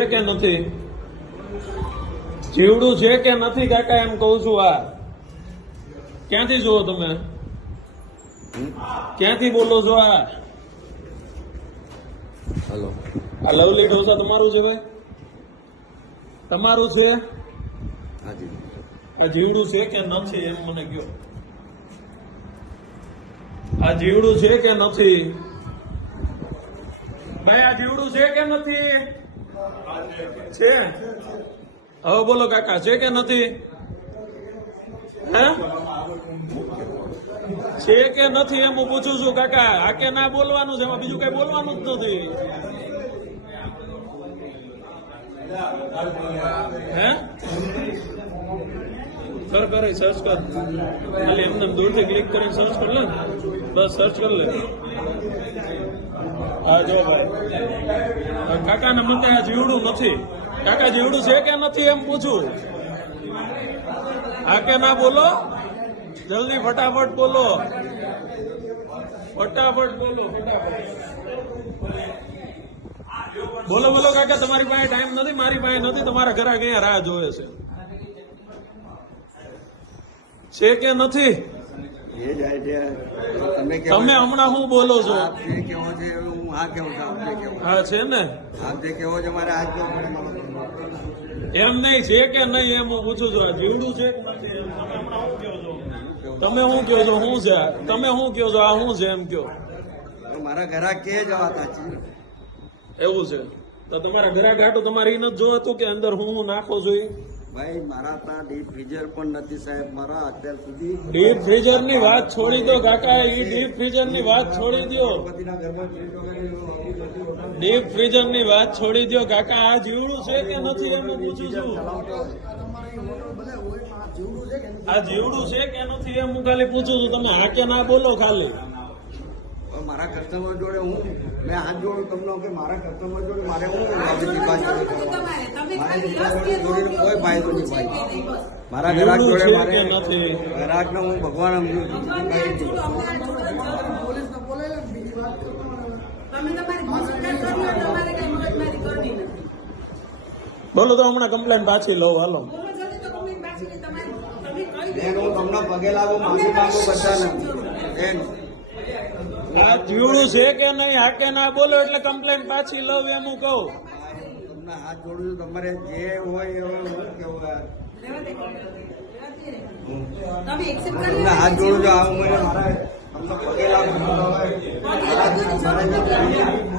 છે કે નથી? જીવડું છે કે નથી કાકા એમ કહું છું આ. ક્યાંથી જુઓ તમે? ક્યાંથી બોલો છો આ? હલો. આ લવલી ઢોસા તમારું છે ભાઈ? તમારું છે? આ જીવડું છે કે નથી એમ મને કયો આ જીવડું છે કે નથી? ભાઈ આ જીવડું છે કે નથી? છે? હવે બોલો કાકા, છે કે નથી? છે કે નથી એમ હું પૂછું છું કાકા, આ કે ના બોલવાનું છે? એમાં બીજું કઈ બોલવાનું જ નથી. હે? કર કર સર્ચ કર. ખાલી એમને દૂરથી ક્લિક કરીને સર્ચ કર લે બસ સર્ચ કર લે. હા જો ભાઈ. કાકાને મને આ જીવડું નથી. કાકા જીવડું છે કે નથી એમ પૂછું? હા કે ના બોલો? જલ્દી ફટાફટ બોલો. ફટાફટ બોલો ફટાફટ. બોલો બોલો કાકા તમારી પાસે ટાઈમ નથી મારી પાસે નથી તમારા ઘરે અહીંયા રાહ જોવે છે? છે કે નથી? તમે હમણાં હું બોલો છો? હું છું ને? એમ નહીં છે કે નહીં એમ હું પૂછું છું જીવડું છે તમે શું કહો છો? શું છો? તમે શું કહો છો? આ શું છે એમ કહો મારા ઘરા કે જવાતા એવું છે. તો તમારા ઘરા ઘાટો તમારે એ નથી જોવાતું કે અંદર હું નાખો ઈ? ભાઈ મારા ત્યાં ડીપ ફ્રીઝર પણ નથી સાહેબ. મારા અત્યાર સુધી ડીપ ફ્રીઝરની વાત છોડી દો કાકા એ ડીપ ફ્રીઝરની વાત છોડી દો. ડીપ ફ્રીઝરની વાત છોડી દો કાકા આ જીવડું છે કે નથી એમ પૂછું છું? આ જીવડું છે કે નથી એમ હું ખાલી પૂછું છું તમે હા કે ના બોલો ખાલી. મારા કસ્ટમર જોડે હું? મેં હાથ જોડું તમને કે મારા કસ્ટમર જોડે મારે હું? મારી જોડે કોઈ ફાયદો નહીં ભાઈ મારા ગ્રાહક જોડે મારે? ગ્રાહકને હું ભગવાન સમજુ છું. બીજું કંઈ નહીં. તમે તમારી હોસ્પિટલ કરી હોય તમારે કઈ મગજમારી કરવી નથી. બોલો તો હમણાં કમ્પ્લેન પાછી લો હાલો. હું તમને પગે લાગુ માફી માંગુ બધાને. આ જીવડું છે કે નહીં હા કે ના બોલો એટલે કમ્પ્લેન પાછી લઉં એમ હું કહું તમને હાથ જોડું તમારે જે હોય એ હું કેવું. હાથ જોડું છું આ ઉંમરે મારા તમને પગે લાગુ મારા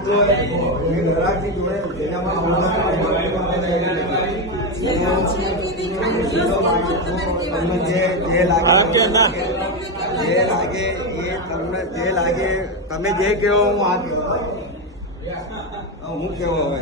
જોડે જેનામાં ભૂલો હોય, જે કામ છે એ નહીં ખાલી just એટલું જ તમારે જે લાગે એ તમને જે લાગે, તમે જે કહો, હું આ કહો. હું કેવો હવે